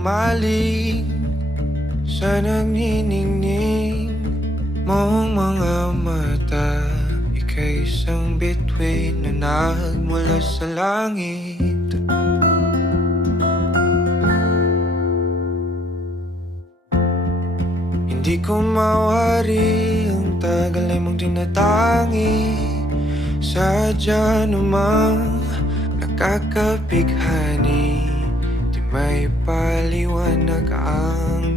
humaling sa nagniningning mong mga mata. Ika'y isang bituin na nagmula sa langit. Hindi ko mawari ang tagal ay mong tinatangi. Sadya namang nakakabighani, di may paliwanag ang